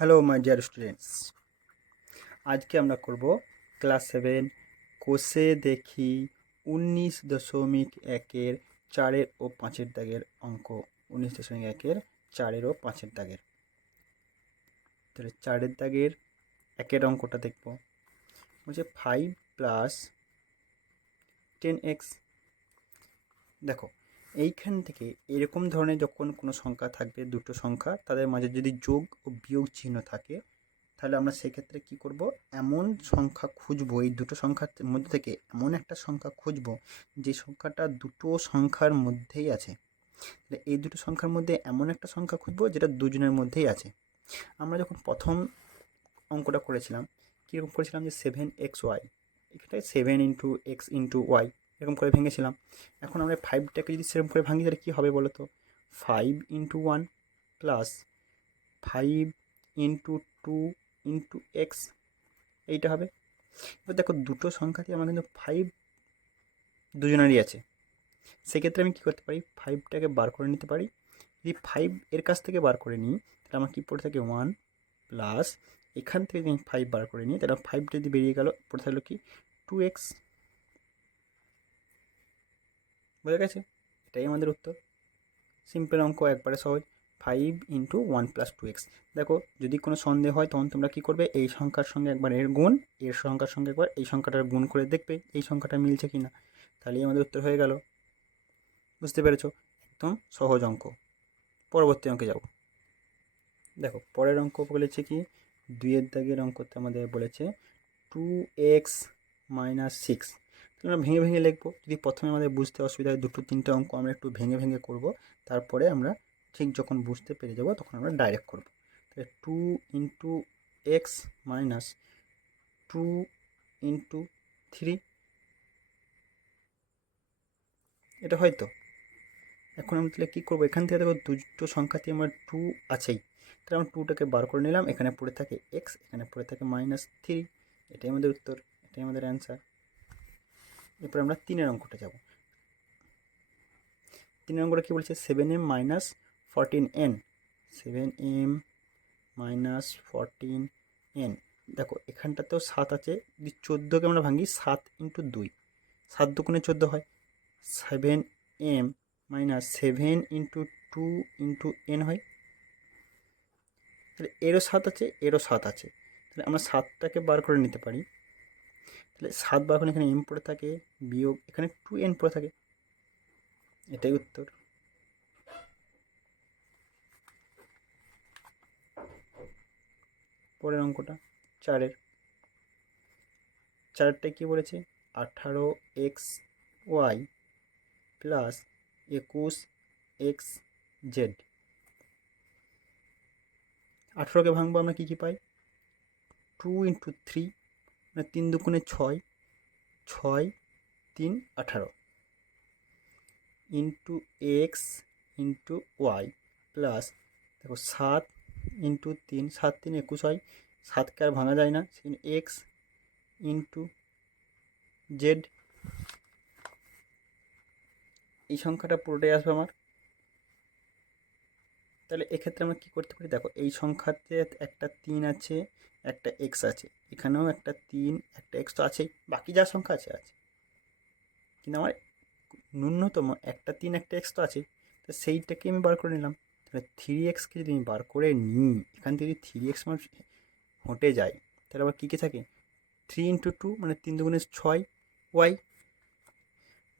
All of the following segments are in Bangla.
হ্যালো মাই ডিয়ার স্টুডেন্টস, আজকে আমরা করব ক্লাস 7 কোষে দেখি 19.1-এর 4 ও 5 দাগের অঙ্ক। 19.1-এর 4 ও 5 দাগের, তাহলে 4 দাগের 1 অঙ্কটা দেখব। বলছে 5 + 10x। দেখো, এইখান থেকে এরকম ধরনের যখন কোনো সংখ্যা থাকবে, দুটো সংখ্যা তাদের মাঝে যদি যোগ ও বিয়োগ চিহ্ন থাকে, তাহলে আমরা সেক্ষেত্রে কী করব, এমন সংখ্যা খুঁজব, এই দুটো সংখ্যার মধ্যে থেকে এমন একটা সংখ্যা খুঁজব যে সংখ্যাটা দুটো সংখ্যার মধ্যেই আছে। তাহলে এই দুটো সংখ্যার মধ্যে এমন একটা সংখ্যা খুঁজব যেটা দুজনের মধ্যেই আছে। আমরা যখন প্রথম অঙ্কটা করেছিলাম, কীরকম করেছিলাম যে 7xy, এখানে 7 × x × y এরকম করে ভেঙেছিলাম। এখন আমরা 5টাকে যদি সেরকম করে ভাঙি তাহলে কী হবে বলো তো? 5 × 1 + 5 × 2 × x, এইটা হবে। এবার দেখো, দুটো সংখ্যাতে আমার কিন্তু 5 দুজনেরই আছে। সেক্ষেত্রে আমি কী করতে পারি, 5টাকে বার করে নিতে পারি। যদি 5 এর কাছ থেকে বার করে নিই তাহলে আমার কী পড়ে থাকে 1 প্লাস, এখান থেকে যদি আমি 5 বার করে নিই তাহলে 5 যদি বেরিয়ে গেল, পড়ে থাকলো কি 2x। বোঝা গেছে? এটাই আমাদের উত্তর। সিম্পল অঙ্ক, একবারে সহজ। 5 × 1 + 2x। দেখো, যদি কোনো সন্দেহ হয় তখন তোমরা কী করবে, এই সংখ্যার সঙ্গে একবার এর গুণ, এর সংখ্যার সঙ্গে একবার এই সংখ্যাটার গুণ করে দেখবে এই সংখ্যাটা মিলছে কি না, তাহলেই আমাদের উত্তর হয়ে গেল। বুঝতে পেরেছো? একদম সহজ অঙ্ক। পরবর্তী অঙ্কে যাব। দেখো, পরের অঙ্ক বলেছে কি, 2 দাগের অঙ্কতে আমাদের বলেছে 2x - 6। তাহলে আমরা ভেঙে ভেঙে লিখবো। যদি প্রথমে আমাদের বুঝতে অসুবিধা হয়, দুটো তিনটে অঙ্ক আমরা একটু ভেঙে ভেঙে করব, তারপরে আমরা ঠিক যখন বুঝতে পেরে যাব তখন আমরা ডাইরেক্ট করব। তাহলে 2 × x - 2 × 3, এটা হয়তো। এখন আমি তাহলে কী করবো, এখান থেকে দেখো দুটো সংখ্যাতে আমার 2 আছেই, তাহলে আমরা 2টাকে বার করে নিলাম। এখানে পড়ে থাকে x, এখানে পড়ে থাকে -3। এটাই আমাদের উত্তর, এটাই আমাদের অ্যান্সার। এরপর আমরা 3 অঙ্কটা যাব। 3 অঙ্কটা কী বলছে, 7m - 14n। 7m - 14n। দেখো, এখানটাতেও 7 আছে। যদি 14কে আমরা ভাঙি 7 × 2, 7 × 2 = 14 হয়। 7m - 7 × 2 × n হয়। তাহলে এরও 7 আছে, এরও 7 আছে। তাহলে আমরা 7টাকে বার করে নিতে পারি। তাহলে 7 বার করে এখানে m পড়ে থাকে, বিয়োগ এখানে 2n পড়ে থাকে। এটাই উত্তর। পরের অঙ্কটা 4-এর। 4টায় কী বলেছে, 18xy + 21xz। 18কে ভাঙবো আমরা কী কী পাই, 2 × 3 মানে 3 × 2 = 6, 6 3 18 x y প্লাস, দেখো 7 × 3, 7 3 21 হয়। 7কে আর ভাঙা যায় না, সেখানে x z। এই সংখ্যাটা পুরোটাই আসবে আমার। তাহলে এক্ষেত্রে আমরা কী করতে পারি, দেখো এই সংখ্যাতে একটা 3 আছে, একটা x আছে, এখানেও একটা 3 একটা x তো আছেই, বাকি যা সংখ্যা আছে আছে, কিন্তু আমার ন্যূনতম একটা 3 একটা x তো আছে। তো সেইটাকে আমি বার করে নিলাম। তাহলে 3xকে যদি আমি বার করে নিই, এখান থেকে যদি 3x আমার হটে যায়, তাহলে আবার কী কী থাকে, 3 × 2 মানে 3 × 2 = 6y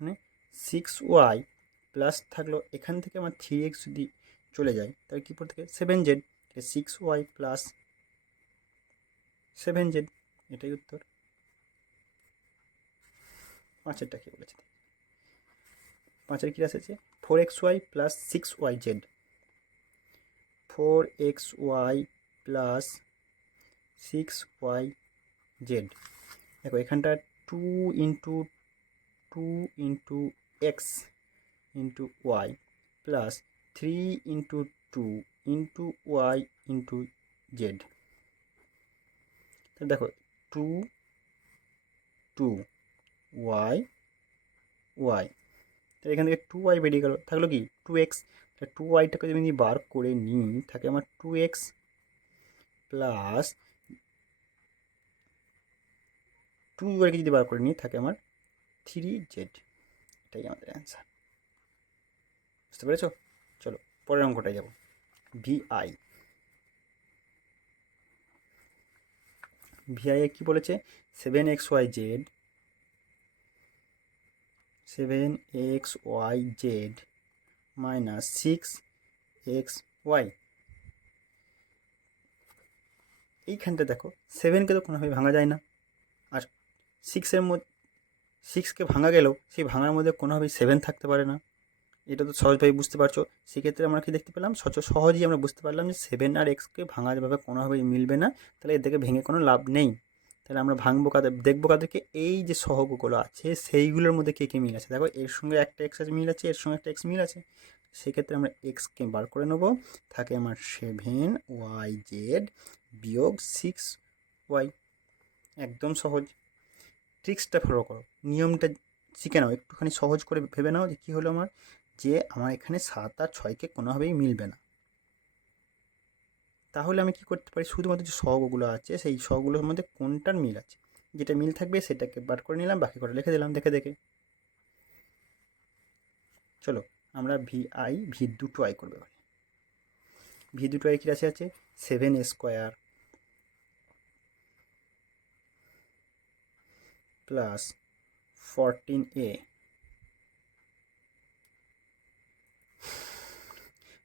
মানে 6y প্লাস থাকলো, এখান থেকে আমার 3x যদি চলে যায় তাহলে কী পড়ে থাকে 7z। 6y + 7z, এটাই উত্তর। 5এরটা কী বলেছে, 5এর কী এসেছে, 4xy + 6yz। 4xy + 6yz। দেখো, এখানটা 2 × 2 × x × y plus 3 × 2 × y × z। তাহলে দেখো, 2 2 y y, তাহলে এখান থেকে 2y বেরিয়ে গেল, থাকলো কি 2x। তাহলে 2yটাকে যদি আমি বার করে নিই থাকে আমার 2x প্লাস 2 যদি বার করে নিই থাকে আমার 3z। এটাই আমাদের অ্যান্সার। বুঝতে পেরেছো? চলো পরের অঙ্কটায় যাব। ভিআই এ কী বলেছে? 7xyz minus 6xy। এইখানটা দেখো 7কে তো কোনোভাবে ভাঙা যায় না, আর 6-এর মধ্যে 6কে ভাঙা গেলেও সেই ভাঙার মধ্যে কোনোভাবেই 7 থাকতে পারে না। এটা তো সহজভাবে বুঝতে পারছো। সেক্ষেত্রে আমরা কি দেখতে পেলাম? সহজেই আমরা বুঝতে পারলাম যে 7 আর এক্সকে ভাঙাভাবে কোনোভাবেই মিলবে না, তাহলে এদেরকে ভেঙে কোনো লাভ নেই। তাহলে আমরা ভাঙবো কাদের, দেখবো কাদেরকে? এই যে সহগগুলো আছে সেইগুলোর মধ্যে কে কে মিল আছে। দেখো এর সঙ্গে একটা এক্স আছে মিল আছে, এর সঙ্গে একটা এক্স মিল আছে। সেক্ষেত্রে আমরা এক্সকে বার করে নেবো। থাকে আমার 7yz বিয়োগ 6y। একদম সহজ। ট্রিক্সটা ফলো করো, নিয়মটা শিখে নাও, একটুখানি সহজ করে ভেবে নাও যে কী হলো আমার, যে আমার এখানে 7 আর 6কে কোনোভাবেই মিলবে না। তাহলে আমি কি করতে পারি? শুধুমাত্র যে সহগগুলো আছে সেই সহগুলোর মধ্যে কোনটার মিল আছে, যেটা মিল থাকবে সেটাকে বার করে নিলাম, বাকি করে লিখে দিলাম দেখে দেখে। চলো আমরা ভি2i করবে। ভি2i কী রাশি আছে? 7a² plus 14a।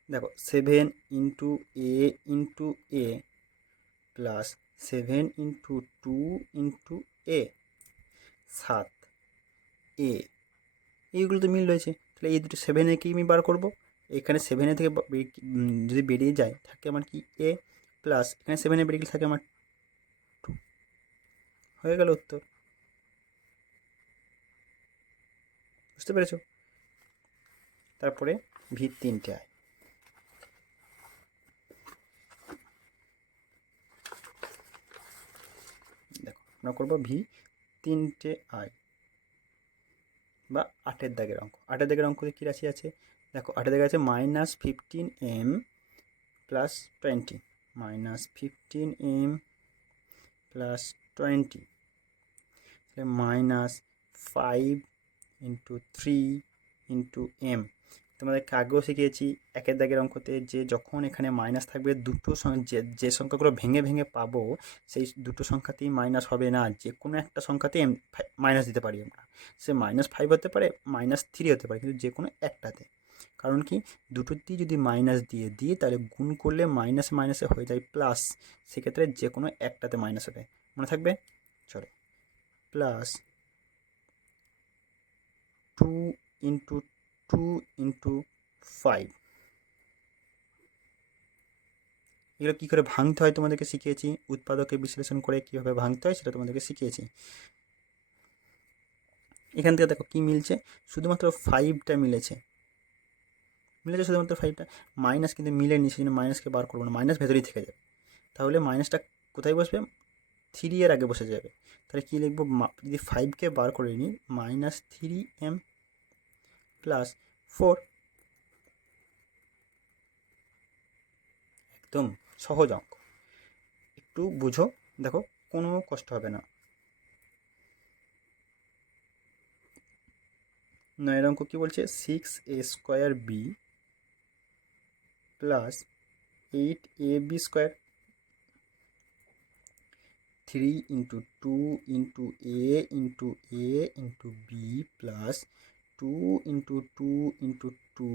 দেখো 7 ইন্টু এ প্লাস 7 ইন্টু 2 ইন্টু এ 7a, এইগুলো তো মিল রয়েছে। তাহলে এই দুটো 7a আমি বার করবো। এখানে 7a থেকে যদি বেরিয়ে যায় থাকে আমার কি এ, প্লাস এখানে 7a বেরিয়ে গেলে থাকে আমার 2। হয়ে গেল উত্তর। বুঝতে পেরেছো? তারপরে ভি3i। দেখো আমরা করবো ভি3i বা 8-এর দাগের অঙ্ক। 8-এর দাগের অঙ্কে কী রাশি আছে? দেখো 8-এর দাগে আছে -15m plus 20, -15m plus 20, -5 into 3 into m। তোমাদেরকে আগেও শিখিয়েছি 1-এর দাগের অঙ্কতে যে যখন এখানে মাইনাস থাকবে দুটো যে সংখ্যাগুলো ভেঙে ভেঙে পাবো সেই দুটো সংখ্যাতেই মাইনাস হবে না, যে কোনো একটা সংখ্যাতেই মাইনাস দিতে পারি আমরা। সে -5 হতে পারে, -3 হতে পারে, কিন্তু যে কোনো একটাতে। কারণ কি, দুটোতেই যদি মাইনাস দিয়ে দিই তাহলে গুণ করলে মাইনাসে মাইনাসে হয়ে যায় প্লাস, সেক্ষেত্রে যে কোনো একটাতে মাইনাস হবে, মনে থাকবে। চলো প্লাস 2 ইন্টু 2 ইন্টু 5। এগুলো কী করে ভাঙতে হয় তোমাদেরকে শিখিয়েছি, উৎপাদকে বিশ্লেষণ করে কীভাবে ভাঙতে হয় সেটা তোমাদেরকে শিখিয়েছি। এখান থেকে দেখো কী মিলছে, শুধুমাত্র 5টা মিলেছে শুধুমাত্র 5টা। মাইনাস কিন্তু মিলেনি, সেই জন্য মাইনাসকে বার করবো না, মাইনাস ভেতরেই থেকে যাবে। তাহলে মাইনাসটা কোথায় বসবে? 3 এর আগে বসে যাবে। তাহলে কী লিখবো? যদি 5কে বার করে নিই, -3m প্লাস 4। একদম সহজ অঙ্ক, একটু বুঝো, দেখো কোনো কষ্ট হবে না। 9-এর অঙ্ক কী বলছে? 6a² b plus 8ab²। 3 into 2 into a into b plus 2 into 2 into 2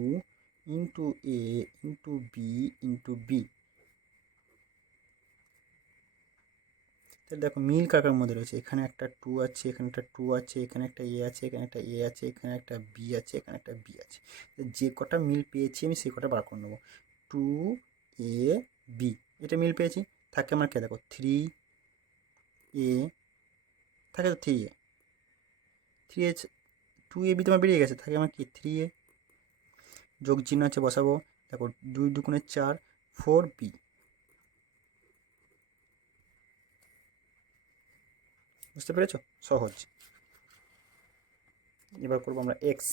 into a into b into b. তাহলে দেখো মিল কাকার মধ্যে রয়েছে, এখানে একটা 2 আছে, এখানে একটা 2 আছে, এখানে একটা এ আছে, এখানে একটা এ আছে, এখানে একটা বি আছে, এখানে একটা বি আছে। যে কটা মিল পেয়েছি আমি সেই কটা বার করে নেবো। 2ab, এটা মিল পেয়েছি। থাকে আমার কে? দেখো 3a, থাকে তো 3a, 3a 2ab তোমার বেরিয়ে গেছে, থাকে আমার কি 3a, যোগ চিহ্ন আছে বসাবো। দেখো 2 দুগুণে 4, 4b। বুঝতে পেরেছো? সহজ। এবার করবো আমরা এক্স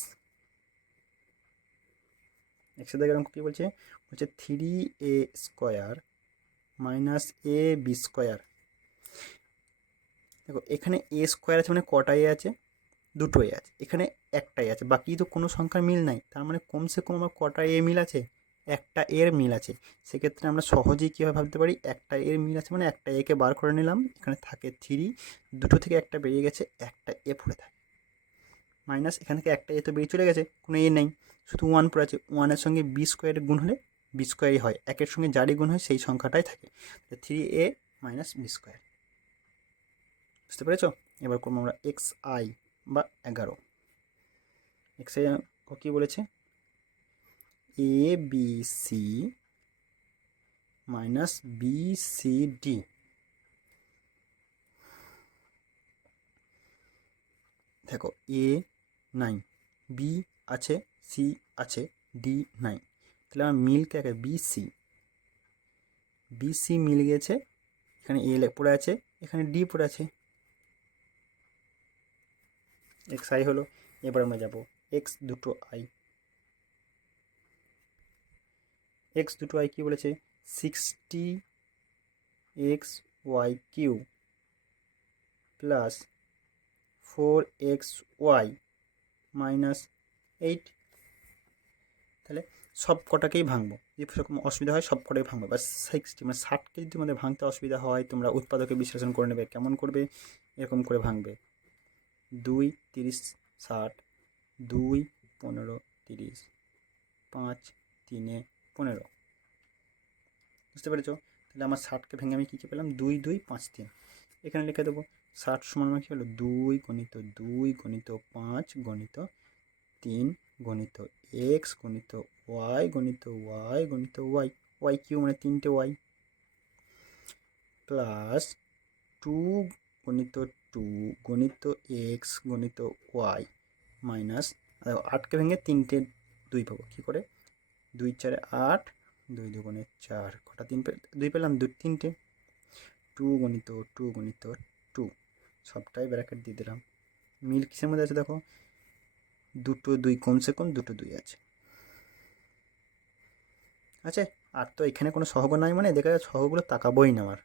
এর দাগের অঙ্ক কী বলছে? 3a² minus A B square. দেখো এখানে এ স্কোয়ার আছে মানে কটা এ আছে, দুটোই আছে, এখানে একটাই আছে, বাকি তো কোনো সংখ্যার মিল নাই, তার মানে কমসে কম আমার কটা এ মিল আছে, একটা এর মিল আছে। সেক্ষেত্রে আমরা সহজেই কীভাবে ভাবতে পারি, একটা এর মিল আছে মানে একটা একে বার করে নিলাম, এখানে থাকে 3, দুটো থেকে একটা বেরিয়ে গেছে, একটা এ পড়ে থাকে, মাইনাস এখান থেকে একটা এ তো বেরিয়ে চলে গেছে, কোনো এ নেই, শুধু 1 পড়ে আছে, 1-এর সঙ্গে বি স্কোয়ারের গুণ হলে বি স্কোয়ারই হয়, একের সঙ্গে যারই গুণ হয় সেই সংখ্যাটাই থাকে, 3a মাইনাস বি স্কোয়ার। বুঝতে পেরেছ? এবার করবো আমরা এক্স আই বা 11। এক্স আই কী বলেছে, A B C minus B C D. দেখো এ নাই, বি আছে, সি আছে, ডি নাই, তাহলে আমার মিল K B C, B C মিল গেছে, এখানে এ পড়ে আছে, এখানে ডি পড়ে আছে, এক্স আই হলো। এবার আমরা যাব এক্স দুটো আই। এক্স দুটো আই কী বলেছে, 60xy³ প্লাস 4xy মাইনাস 8। তাহলে সব কটাকেই ভাঙবো, যদি সেরকম অসুবিধা হয় সব কটাই ভাঙবো, বা 60 মানে 60কে যদি তোমাদের ভাঙতে অসুবিধা হয় তোমরা উৎপাদকে বিশ্লেষণ করে নেবে। কেমন করবে, এরকম করে ভাঙবে, 2 30 60, 2 15 30, 5 3 15। বুঝতে পেরেছো? তাহলে আমার 60কে ভেঙে আমি কী কী পেলাম, 2 2 5 3। এখানে লিখে দেবো 60 সমান আমার কী হলো, 2 গণিত 2 গণিত 5 গণিত 3 গণিত এক্স গণিত ওয়াই গণিত ওয়াই গণিত ওয়াই, ওয়াই কিউ মানে 3টে ওয়াই, প্লাস 2 গণিত 2 গণিত এক্স গণিত ওয়াই মাইনাস 8কে ভেঙে 3টে 2 পাবো কী করে, 2 4 8, 2 2 4, কটা 2 পেলাম, 2 3টে, 2 গণিত 2 গণিত 2, সবটাই ব্র্যাকেট দিয়ে দিলাম। মিল কিসের মধ্যে আছে দেখো, দুটো 2 কমসে কম দুটো 2 আছে, আছে। আর তো এখানে কোনো সহগ নাই, মানে দেখা যাচ্ছে সহগগুলো তাকাবোই না আমার,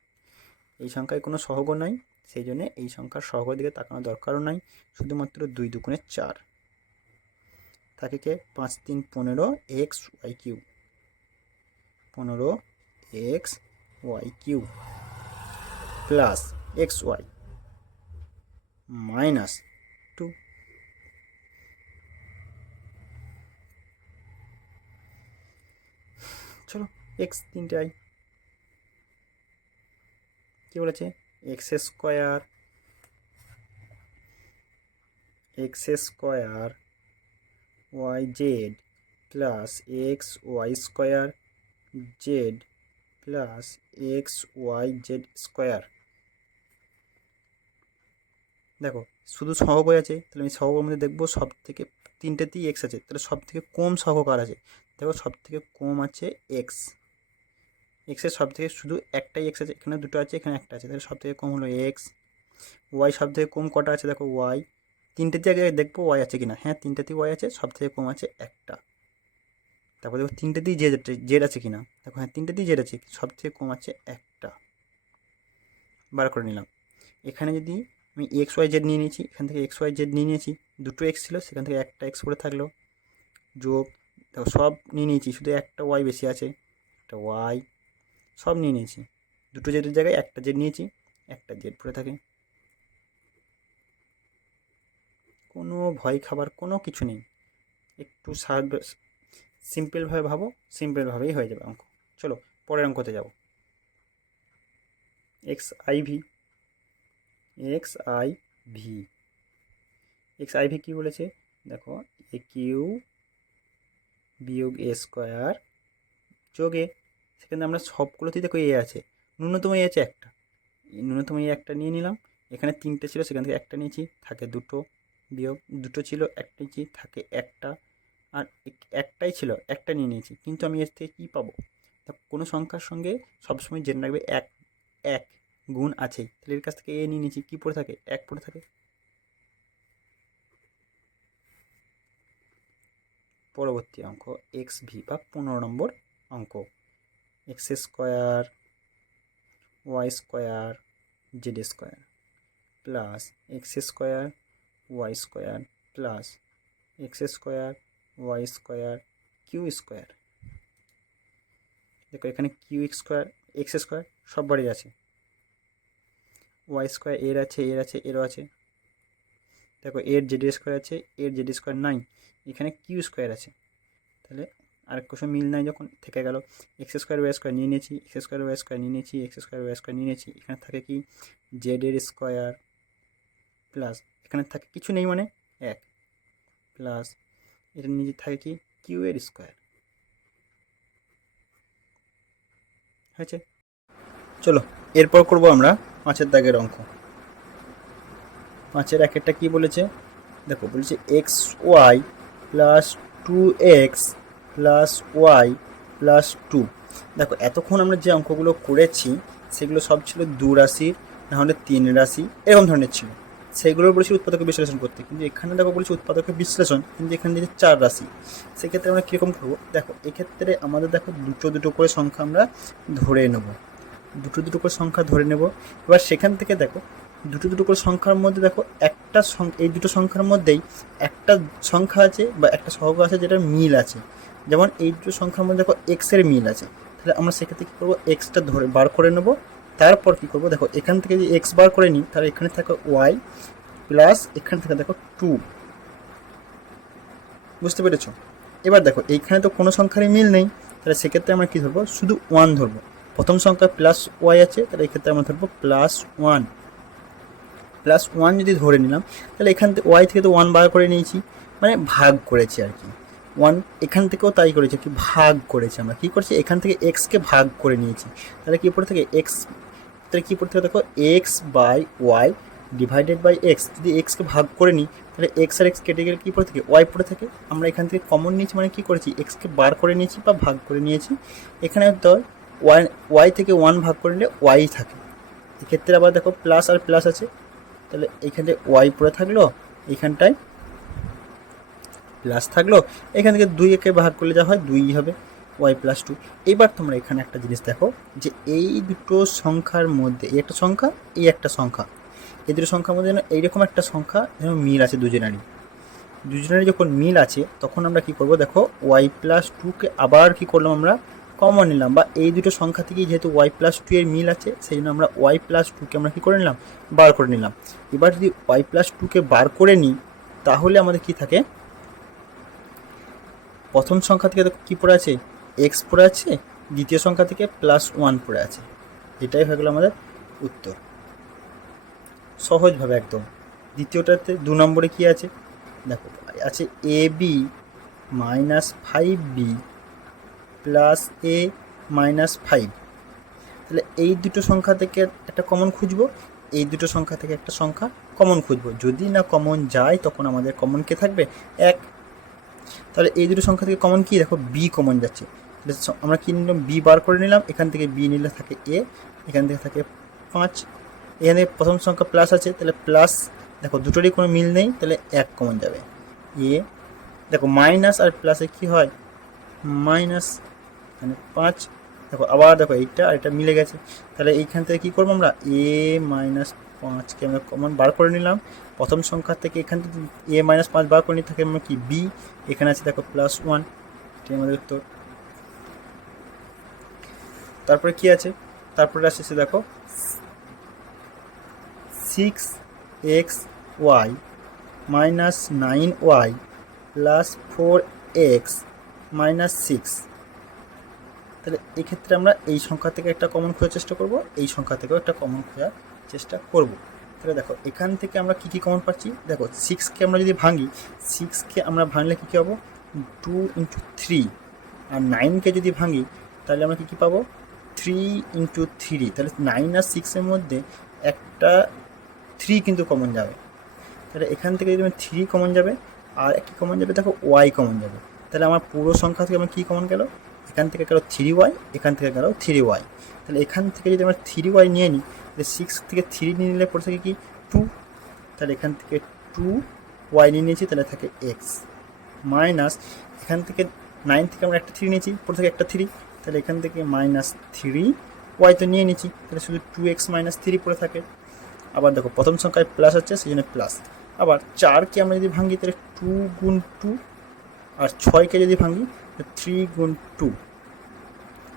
এই সংখ্যায় কোনো সহগ নাই, সেই জন্যে এই সংখ্যার সহগের দিকে তাকানোর দরকারও নাই, শুধুমাত্র 2 2 4 থাকে কে 5 3 15 x y q, 15 x y q plus x y minus 2। চলো এক্স 3টে আই, কী বলেছে, x square y z plus x y square z plus x y z square. দেখো শুধু সহগ আছে, তাহলে আমি সহগের মধ্যে দেখবো সব থেকে 3টেতেই এক্স আছে, তাহলে সব থেকে কম সহগ কার আছে, দেখো সব থেকে কম আছে এক্স, এক্সের সব থেকে শুধু একটাই এক্স আছে, এখানে দুটো আছে, এখানে একটা আছে, তাহলে সব থেকে কম হলো এক্স। ওয়াই সব থেকে কম কটা আছে দেখো, ওয়াই 3টেতে আগে দেখবো ওয়াই আছে কিনা, হ্যাঁ 3টেতেই ওয়াই আছে, সব থেকে কম আছে একটা। তারপর দেখো 3টেতেই জেড আছে কিনা, দেখো হ্যাঁ 3টেতেই জেড আছে, সব থেকে কম আছে একটা, বার করে নিলাম। এখানে যদি আমি এক্স ওয়াই জেড নিয়ে নিয়েছি, এখান থেকে এক্স ওয়াই জেড নিয়ে নিয়েছি, দুটো এক্স ছিল সেখান থেকে একটা এক্স পড়ে থাকলো, যোগ দেখো সব নিয়ে নিয়েছি, শুধু একটা ওয়াই বেশি আছে, একটা ওয়াই, সব নিয়ে নিয়েছি, দুটো জেডের জায়গায় একটা জেড নিয়েছি, একটা জেড পড়ে থাকে, কোনো ভয় খাবার কোনো কিছু নেই, একটু সিম্পলভাবে ভাবো, সিম্পলভাবেই হয়ে যাবে অঙ্ক। চলো পরের অঙ্কতে যাব, এক্স আই ভি কী বলেছে দেখো, এ কিউ বিয়োগ এ স্কোয়ার যোগ এ, সেখানে আমরা সবগুলোতেই দেখো এ আছে, ন্যূনতম এ আছে একটা, ন্যূনতম এ একটা নিয়ে নিলাম, এখানে 3টে ছিল সেখান থেকে একটা নিয়েছি, থাকে দুটো, বিয়োগ দুটো ছিল একটা নিয়েছি, থাকে একটা, আর একটাই ছিল একটা নিয়ে নিয়েছি, কিন্তু আমি এর থেকে কী পাবো, কোনো সংখ্যার সঙ্গে সবসময় জেনে রাখবে এক এক গুণ আছে, তাহলে এর কাছ থেকে এ নিয়ে নিয়েছি, কী পড়ে থাকে, এক পড়ে থাকে। পরবর্তী অঙ্ক এক্স ভি বা 15 নম্বর অঙ্ক, x square y square z square plus x square y square plus x square y square q square. দেখো এখানে কিউ স্কোয়ার এক্স স্কোয়ার সব বাড়ি আছে, ওয়াই স্কোয়ার এর আছে এর আছে এরও আছে। দেখো এর জেড স্কোয়ার আছে, এর জেড স্কোয়ার নাই, এখানে কিউ স্কোয়ার আছে। তাহলে আর কিছু মিল নাই, যখন থেকে গেল এক্স স্কোয়ার ওয়াই স্কোয়ার নিয়ে নিয়েছি, এক্স স্কোয়ার ওয়াই স্কোয়ার নিয়ে নিয়েছি, এক্স স্কোয়ার ওয়াই স্কোয়ার নিয়ে নিয়েছি। এখানে থাকে কি জেড এর স্কোয়ার প্লাস এখানে থাকে কিছু নেই মানে 1 প্লাস এটা নিচে থাকে কি কিউ এর স্কোয়ার। হয়েছে। চলো এরপর করব আমরা 5 দাগের অঙ্ক। 5 একটা কি বলেছে, দেখো বলেছে x y plus 2x plus y plus 2। দেখো এতক্ষণ আমরা যে অঙ্কগুলো করেছি সেগুলো সব ছিল 2 রাশির, নাহলে 3 রাশি, এরকম ধরনের ছিল। সেইগুলোর বলেছি উৎপাদকে বিশ্লেষণ করতে, কিন্তু এখানে দেখো বলেছি উৎপাদকে বিশ্লেষণ, কিন্তু এখানে দিয়েছে 4 রাশি। সেক্ষেত্রে আমরা কীরকম করবো, দেখো এক্ষেত্রে আমাদের দেখো দুটো করে সংখ্যা আমরা ধরে নেব, দুটো করে সংখ্যা ধরে নেব। এবার সেখান থেকে দেখো দুটো করে সংখ্যার মধ্যে দেখো একটা এই দুটো সংখ্যার মধ্যেই একটা সংখ্যা আছে বা একটা সহগ আছে যেটার মিল আছে। যেমন এই দুটো সংখ্যার মধ্যে দেখো এক্সের মিল আছে, তাহলে আমরা সেক্ষেত্রে কী করবো, এক্সটা ধরে বার করে নেব। তারপর কী করবো, দেখো এখান থেকে যদি এক্স বার করে নিই তাহলে এখানে থাকে ওয়াই প্লাস এখান থেকে দেখো 2। বুঝতে পেরেছ? এবার দেখো এইখানে তো কোনো সংখ্যারই মিল নেই, তাহলে সেক্ষেত্রে আমরা কী ধরবো, শুধু 1 ধরবো। প্রথম সংখ্যা প্লাস ওয়াই আছে, তাহলে এক্ষেত্রে আমরা ধরবো +1। +1 যদি ধরে নিলাম তাহলে এখান থেকে ওয়াই থেকে তো 1 বার করে নিয়েছি, মানে ভাগ করেছি আর কি। 1 এখান থেকেও তাই করেছি কি, ভাগ করেছি। আমরা কী করছি, এখান থেকে এক্সকে ভাগ করে নিয়েছি, তাহলে কী পড়ে থাকে এক্স, তাহলে কী পড়ে থাকে দেখো x by y divided by x. যদি এক্সকে ভাগ করে নিই তাহলে এক্স আর এক্স কেটে গেলে কী পড়ে থাকে, ওয়াই পড়ে থাকে। আমরা এখান থেকে কমন নিয়েছি, মানে কী করেছি, এক্সকে বার করে নিয়েছি বা ভাগ করে নিয়েছি। এখানে তো ওয়াই থেকে 1 ভাগ করে নিলে ওয়াই থাকে। এক্ষেত্রে আবার দেখো প্লাস আর প্লাস আছে, তাহলে এখানে ওয়াই পড়ে থাকলো, এইখানটায় প্লাস থাকলো। এখান থেকে 2 একে ভাগ করলে যা হয় 2 হবে, ওয়াই প্লাস 2। এবার তোমরা এখানে একটা জিনিস দেখো যে এই দুটো সংখ্যার মধ্যে এই একটা সংখ্যা, এই একটা সংখ্যা, এই দুটো সংখ্যার মধ্যে যেন এইরকম একটা সংখ্যা যেন মিল আছে, দুজনেরই যখন মিল আছে তখন আমরা কি করব, দেখো ওয়াই প্লাস 2কে আবার কি করলাম, আমরা কমন নিলাম, বা এই দুটো সংখ্যা থেকেই যেহেতু ওয়াই প্লাস 2 এর মিল আছে সেই জন্য আমরা ওয়াই প্লাস 2কে আমরা কী করে নিলাম, বার করে নিলাম। এবার যদি ওয়াই প্লাস 2কে বার করে নিই তাহলে আমাদের কি থাকে, প্রথম সংখ্যা থেকে কী পড়ে আছে, এক্স পড়ে আছে, দ্বিতীয় সংখ্যা থেকে +1 পড়ে আছে। এটাই হয়ে গেল আমাদের উত্তর, সহজভাবে একদম। দ্বিতীয়টাতে 2 নম্বরে কি আছে, দেখো আছে ab -5b + a -5। তাহলে এই দুটো সংখ্যা থেকে একটা কমন খুঁজবো, এই দুটো সংখ্যা থেকে একটা সংখ্যা কমন খুঁজবো। যদি না কমন যায় তখন আমাদের কমন কে থাকবে, 1। তাহলে এই দুটো সংখ্যা থেকে কমন কি, দেখো বি কমন যাচ্ছে, আমরা কি নিলাম, বি বার করে নিলাম। এখান থেকে বি নিলে থাকে এ, এখান থেকে থাকে 5। এখানে প্রথম সংখ্যা প্লাস আছে, তাহলে প্লাস, দেখো দুটোরই কোনো মিল নেই, তাহলে 1 কমন যাবে। এ দেখো মাইনাস আর প্লাসে কি হয়, মাইনাস, মানে 5। দেখো আবার দেখো এইটা আর এটা মিলে গেছে, তাহলে এইখান থেকে কী করবো, আমরা a - 5কে আমরা কমন বার করে নিলাম। প্রথম সংখ্যা থেকে এখান থেকে a - 5 বার করে নিতে থাকে আমরা কি, বি, এখানে আছে দেখো +1, এটাই আমাদের উত্তর। তারপরে কি আছে, তারপরে আসছে দেখো 6xy - 9y + 4x - 6। তাহলে এক্ষেত্রে আমরা এই সংখ্যা থেকে একটা কমন খোঁজার চেষ্টা করব, এই সংখ্যা থেকেও একটা কমন খোঁজার চেষ্টা করব। তাহলে দেখো এখান থেকে আমরা কী কী কমন পাচ্ছি, দেখো 6কে আমরা যদি ভাঙি, 6কে আমরা ভাঙলে কী কী পাবো, 2 × 3। আর 9কে যদি ভাঙি তাহলে আমরা কী পাবো, 3 × 3। তাহলে 9 আর 6-এর মধ্যে একটা 3 কিন্তু কমন যাবে। তাহলে এখান থেকে যদি 3 কমন যাবে, আর একটি কমন যাবে দেখো ওয়াই কমন যাবে। তাহলে আমার পুরো সংখ্যা থেকে আমার কী কমন গেল, এখান থেকে গেল 3y, এখান থেকে গেল 3y। তাহলে এখান থেকে যদি আমরা 3y নিয়ে নিই, তাহলে 6 থেকে 3 নিয়ে নিলে পড়ে থাকে কি 2। তাহলে এখান থেকে 2y নিয়ে নিয়েছি, তাহলে থাকে x মাইনাস, এখান থেকে 9 থেকে আমরা একটা 3 নিয়েছি, পড়ে থাকে একটা 3, তাহলে এখান থেকে -3 ওয়াই তো নিয়ে নিচ্ছি, তাহলে শুধু 2x-3 পড়ে থাকে। আবার দেখো প্রথম সংখ্যায় প্লাস আছে, সেই জন্য প্লাস। আবার 4কে আমরা যদি ভাঙি তাহলে 2 গুণ 2, আর 6কে যদি ভাঙি 3 গুণ 2।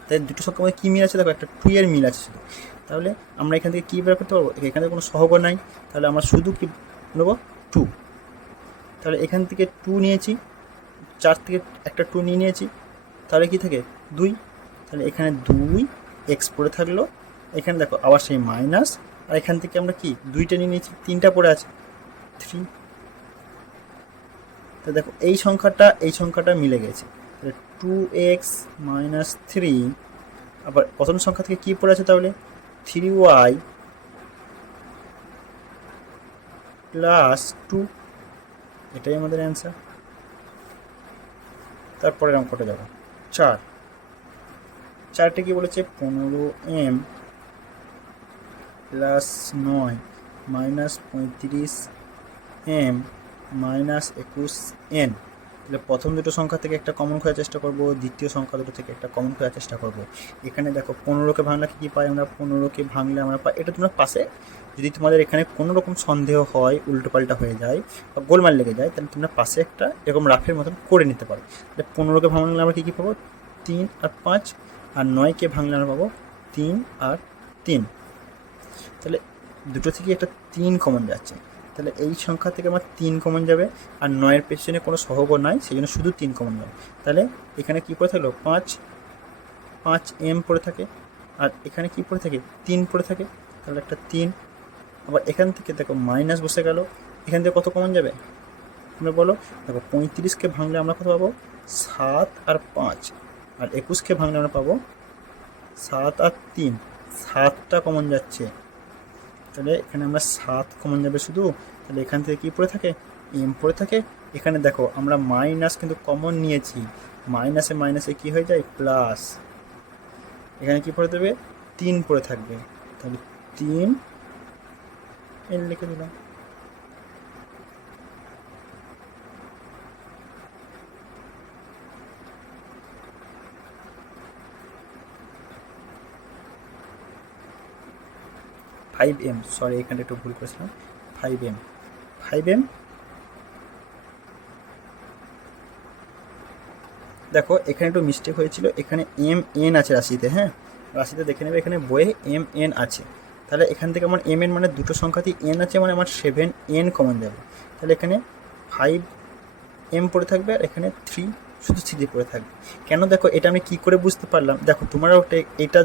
তাই দুটো সংখ্যার মধ্যে কী মিল আছে দেখো, একটা 2 এর মিল আছে শুধু। তাহলে আমরা এখান থেকে কী বের করতে পারবো, এখানে কোনো সহগ নাই, তাহলে আমরা শুধু কী নেবো 2। তাহলে এখান থেকে 2 নিয়েছি, 4 থেকে একটা 2 নিয়েছি, তাহলে কি থাকে 2। তাহলে এখানে 2x পড়ে থাকলো। এখানে দেখো আবার সেই মাইনাস, আর এখান থেকে আমরা কি 2টা নিয়ে নিয়েছি, 3টা পড়ে আছে 3। তো দেখো এই সংখ্যাটা মিলে গেছে। তাহলে 2x-3, আবার প্রথম সংখ্যা থেকে কী পড়ে আছে তাহলে 3y প্লাস 2, এটাই আমাদের অ্যান্সার। তারপরের অঙ্কটা যাবো 4টা কি বলেছে 15m plus 9 minus 35m minus 21n। তাহলে প্রথম দুটো সংখ্যা থেকে একটা কমন খোঁজার চেষ্টা করব, দ্বিতীয় সংখ্যা দুটো থেকে একটা কমন খোঁজার চেষ্টা করব। এখানে দেখো 15কে ভাঙলে কী পাই আমরা, 15কে ভাঙলে আমরা পাই, এটা তোমরা পাশে যদি তোমাদের এখানে কোনো রকম সন্দেহ হয়, উল্টোপাল্টা হয়ে যায় বা গোলমাল লেগে যায়, তাহলে তোমরা পাশে একটা এরকম রাফের মতন করে নিতে পারো। তাহলে 15কে ভাঙলে আমরা কী পাবো 3 আর 5, আর 9কে ভাঙলে আমরা পাবো 3 আর 3। তাহলে দুটো থেকে একটা 3 কমন যাচ্ছে, তাহলে এই সংখ্যা থেকে আমার 3 কমন যাবে, আর 9-এর পেছনে কোনো সহগ নাই, সেই জন্য শুধু 3 কমন যাবে। তাহলে এখানে কী পড়ে থাকলো 5m পড়ে থাকে, আর এখানে কী পড়ে থাকে 3 পড়ে থাকে, তাহলে একটা 3। আবার এখান থেকে দেখো মাইনাস বসে গেল, এখান থেকে কত কমন যাবে তোমরা বলো। দেখো 35কে ভাঙলে আমরা কত পাবো 7 আর 5, আর 21কে ভাঙলে আমরা পাবো 7 আর 3, 7টা কমন যাচ্ছে। তাহলে এখানে আমরা 7 কমন যাবে শুধু। তাহলে এখান থেকে কী পড়ে থাকে এম পড়ে থাকে। এখানে দেখো আমরা মাইনাস কিন্তু কমন নিয়েছি, মাইনাসে মাইনাসে কী হয়ে যায় প্লাস, এখানে কী পড়ে দেবে 3 পড়ে থাকবে, তাহলে 3 এন লিখে দিলাম। m, সরি এখানে একটু ভুল করেছিলাম, 5m। দেখো এখানে একটু মিস্টেক হয়েছিল, এখানে mn আছে রাশিতে, হ্যাঁ রাশিতে দেখে নেবে, এখানে বইয়ে mn আছে। তাহলে এখান থেকে আমার mn মানে দুটো সংখ্যাতেই n আছে, মানে আমার 7n কমন যাবে। তাহলে এখানে 5m পড়ে থাকবে, আর এখানে 3 শুধু 3 পড়ে থাকবে। কেন দেখো এটা আমি কি করে বুঝতে পারলাম, দেখো তোমরাও এটা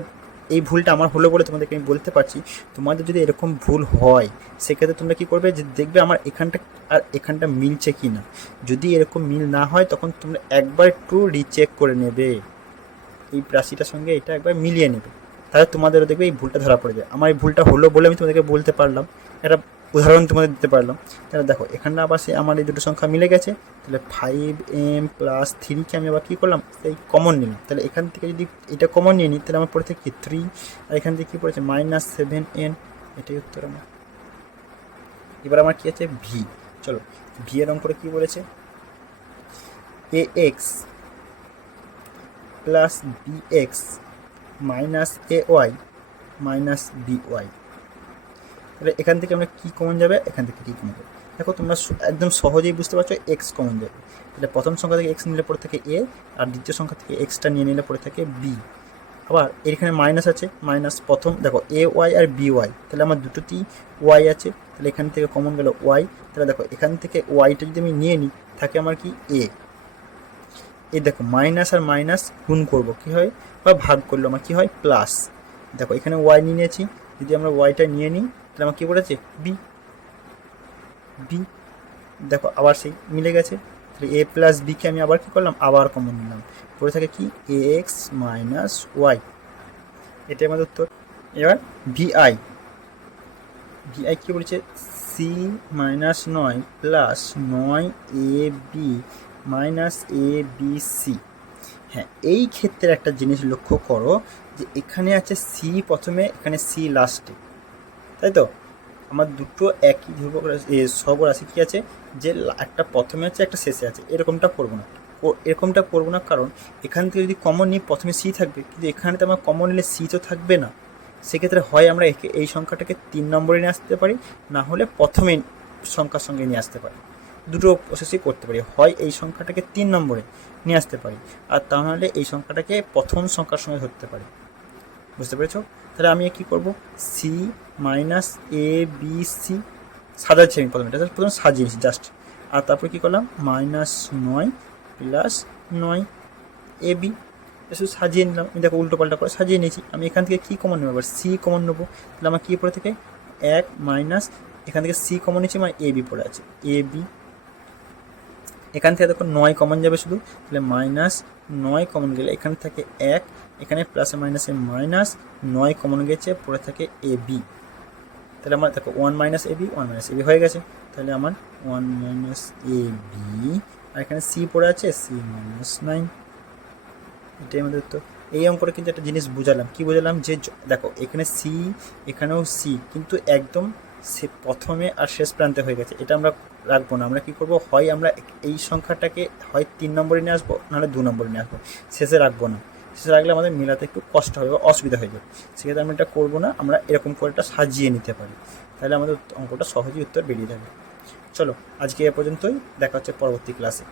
এই ভুলটা আমার হলো বলে তোমাদেরকে আমি বলতে পারছি। তোমাদের যদি এরকম ভুল হয় সেক্ষেত্রে তোমরা কী করবে, যে দেখবে আমার এখানটা আর এখানটা মিলছে কি না। যদি এরকম মিল না হয় তখন তোমরা একবার একটু রিচেক করে নেবে, এই রাশিটার সঙ্গে এটা একবার মিলিয়ে নেবে, তাহলে তোমাদেরও দেখবে এই ভুলটা ধরা পড়ে যায়। আমার এই ভুলটা হলো বলে আমি তোমাদেরকে বলতে পারলাম, একটা উদাহরণ তোমাদের দিতে পারলাম। তাহলে দেখো এখানে আবার সে আমার এই দুটো সংখ্যা মিলে গেছে, তাহলে 5m প্লাস 3কে আমি আবার কী করলাম সেই কমন নিলাম। তাহলে এখান থেকে যদি এটা কমন নিয়ে নিই তাহলে আমার পড়ে থাকে 3, আর এখান থেকে কী পড়েছে -7n, এটাই উত্তর আমার। এবার আমার কী আছে ভি, চলো ভি এর অঙ্কটা কী বলেছে, ax plus bx minus ay minus by। তাহলে এখান থেকে আমরা কী কমন যাবে, এখান থেকে কী কমন যাবে দেখো তোমরা একদম সহজেই বুঝতে পারছো, এক্স কমন যাবে। তাহলে প্রথম সংখ্যা থেকে এক্স নিলে পড়ে থাকে এ, আর দ্বিতীয় সংখ্যা থেকে এক্সটা নিয়ে নিলে পড়ে থাকে বি। আবার এখানে মাইনাস আছে, মাইনাস প্রথম দেখো A Y R B Y, তাহলে আমার দুটোতেই ওয়াই আছে, তাহলে এখান থেকে কমন গেল ওয়াই। তাহলে দেখো এখান থেকে ওয়াইটা যদি আমি নিয়ে নিই থাকে আমার কি এ দেখো মাইনাস আর মাইনাস গুণ করব কি হয়, বা ভাগ করলে আমার কী হয় প্লাস। দেখো এখানে ওয়াই নিয়েছি, যদি আমরা ওয়াইটা নিয়ে নিই তাহলে আমার কী পড়েছে বি। দেখো আবার সেই মিলে গেছে, তাহলে এ প্লাস বিকে আমি আবার কী করলাম আবার কমন নিলাম, পড়ে থাকে কি এক্স মাইনাস ওয়াই, এটাই আমাদের উত্তর। এবার ভিআই কী বলেছে c-9 plus 9ab minus abc। হ্যাঁ এই ক্ষেত্রে একটা জিনিস লক্ষ্য করো, যে এখানে আছে সি প্রথমে, এখানে সি লাস্টে, তাই তো আমার দুটো একই ধ্রুবক সহগ রাশি কী আছে, যে একটা প্রথমে আছে একটা শেষে আছে, এরকমটা করবো না, কারণ এখান থেকে যদি কমন নিই প্রথমে সি থাকবে, কিন্তু এখানে তো আমার কমন নিলে সি তো থাকবে না, সেক্ষেত্রে হয় আমরা একে এই সংখ্যাটাকে 3 নম্বরে নিয়ে আসতে পারি, না হলে প্রথমে সংখ্যার সঙ্গে নিয়ে আসতে পারি। দুটো প্রসেসই করতে পারি, হয় এই সংখ্যাটাকে 3 নম্বরে নিয়ে আসতে পারি, আর তা নাহলে এই সংখ্যাটাকে প্রথম সংখ্যার সঙ্গে ধরতে পারি। বুঝতে পেরেছো? তাহলে আমি কী করবো, সি মাইনাস এ বি সি সাজাচ্ছি আমি প্রথমে, এটা প্রথমে সাজিয়েছি জাস্ট, আর তারপরে কী করলাম, -9 প্লাস 9 এ বি, শুধু সাজিয়ে নিলাম। আমি দেখো উল্টো পাল্টা করে সাজিয়ে নিয়েছি। আমি এখান থেকে কী কমন নেবো, এবার সি কমন নেবো। তাহলে আমার কী পড়ে থেকে 1 মাইনাস এখান থেকে সি কমন নিচ্ছি, মানে এ বি পড়ে আছে, এ বি। এখান থেকে দেখো 9 কমন যাবে শুধু, তাহলে -9 কমন গেলে এখান থেকে 1, এখানে প্লাসে মাইনাসে -9 কমন গেছে, পড়ে থাকে এ বি। তাহলে আমার দেখো 1 minus A B, 1 minus A B হয়ে গেছে। তাহলে আমার 1 মাইনাস এ বি, আর এখানে সি পড়ে আছে সি -9। এটাই আমাদের উত্তর। এই অঙ্কটা কিন্তু একটা জিনিস বুঝালাম, কি বুঝালাম, যে দেখো এখানে সি, এখানেও সি, কিন্তু একদম সে প্রথমে আর শেষ প্রান্তে হয়ে গেছে। এটা আমরা রাখবো না। আমরা কি করব, হয় আমরা এই সংখ্যাটাকে হয় 3 নম্বরে নিয়ে আসবো, নাহলে 2 নম্বরে নিয়ে আসবো, শেষে রাখবো না। শেষে রাখলে আমাদের মেলাতে একটু কষ্ট হবে বা অসুবিধা হয়ে যাবে। সেক্ষেত্রে আমরা এটা করবো না, আমরা এরকম করে এটা সাজিয়ে নিতে পারি, তাহলে আমাদের অঙ্কটা সহজেই উত্তর বেরিয়ে যাবে। চলো আজকে এ পর্যন্তই, দেখা হচ্ছে পরবর্তী ক্লাসে।